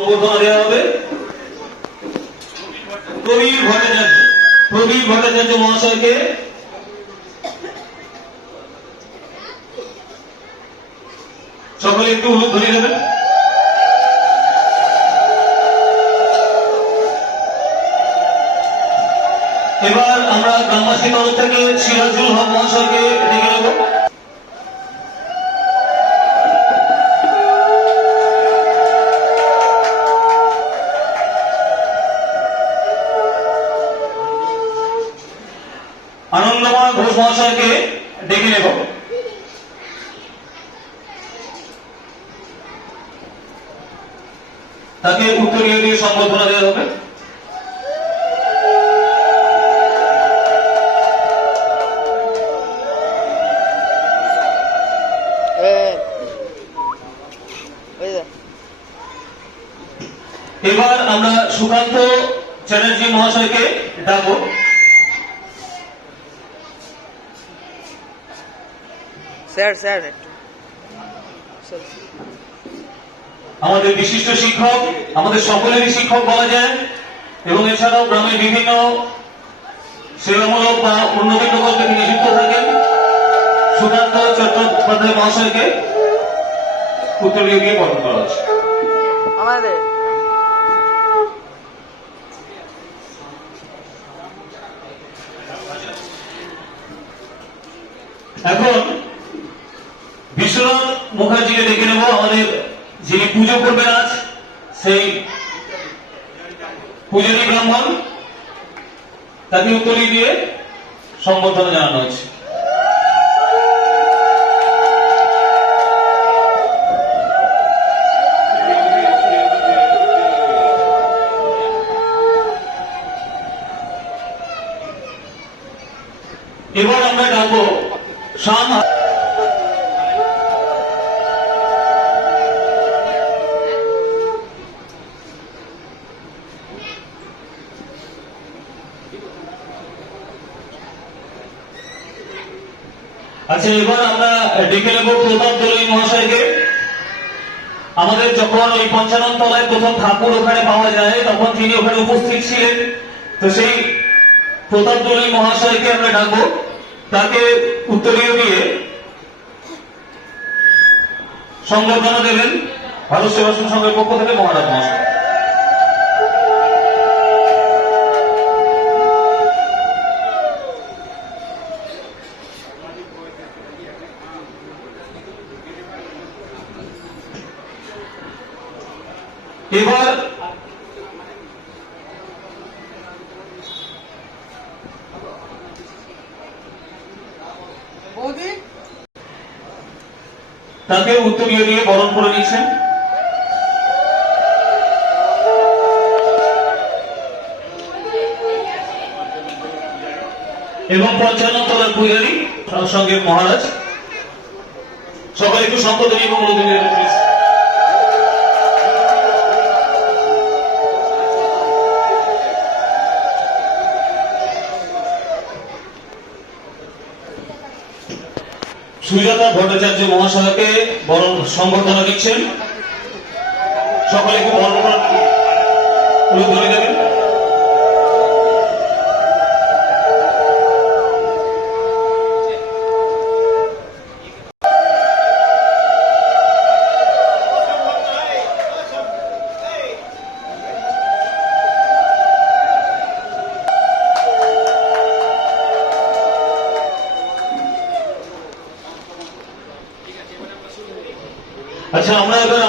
সম্বর্ধনা দেওয়া হবে প্রবীর ভট্টাচার্য মহাশয়কে। সকলে একটু উলুধ্বনি দেবেন। এবার আমরা গ্রামবাসীর তরফ থেকে সিরাজুল হক মহাশয়কে ডেকে নেব। আনন্দময় ঘোষ মহাশয়কে ডেকে নেব। তাকে উত্তরীয় দিয়ে সম্বর্ধনা দেওয়া হবে। এবার আমরা সুকান্ত চ্যাটার্জি মহাশয়কে ডাকবো। আমাদের বিশিষ্ট শিক্ষক, আমাদের সকলেরই শিক্ষক বলা যায়, এবং এছাড়াও গ্রামের বিভিন্ন সেবামূলক বা উন্নতি প্রকল্পে তিনি যুক্ত থাকেন। সুকান্ত চট্টোপাধ্যায় মহাশয়কে উত্তরীয় দিয়ে বরণ করা হচ্ছে। এখন বিশ্বনাথ মুখার্জিকে ডেকে নেব। আমাদের যিনি পুজো করবেন আজ, সেই পূজনী ব্রাহ্মণ, তাকে উত্তরী দিয়ে সম্বর্ধনা জানানো হচ্ছে। এবার আমরা ডাকবো শাম। আচ্ছা, এবার আমরা ডেকে নেব প্রতাপ দোলই মহাশয়কে। আমাদের যখন ওই ৫৫ তলায় প্রথম ঠাকুর ওখানে পাওয়া যায়, তখন তিনি ওখানে উপস্থিত ছিলেন। তো সেই প্রতাপ দোলই মহাশয়কে আমরা ডাকবো। তাকে উত্তরীয় দিয়ে সংবর্ধনা দেবেন ভারত সেবাশ্রম সংঘের পক্ষ থেকে মহারাজ মহাশয়। এবার তাকে উত্তরীয় দিয়ে বরণ করে নিচ্ছেন। এবং ৫৫ তলার পূজারী সঙ্গে মহারাজ, সবাই একটু সম্বোধনী এবং উলুধ্বনি দেবেন। সুজাতা ভট্টাচার্য মহাশয়কে বরণ সম্বর্ধনা দিচ্ছেন। সকলে একটু বরণ উলুধ্বনি দেবেন। আচ্ছা, আমরা এবার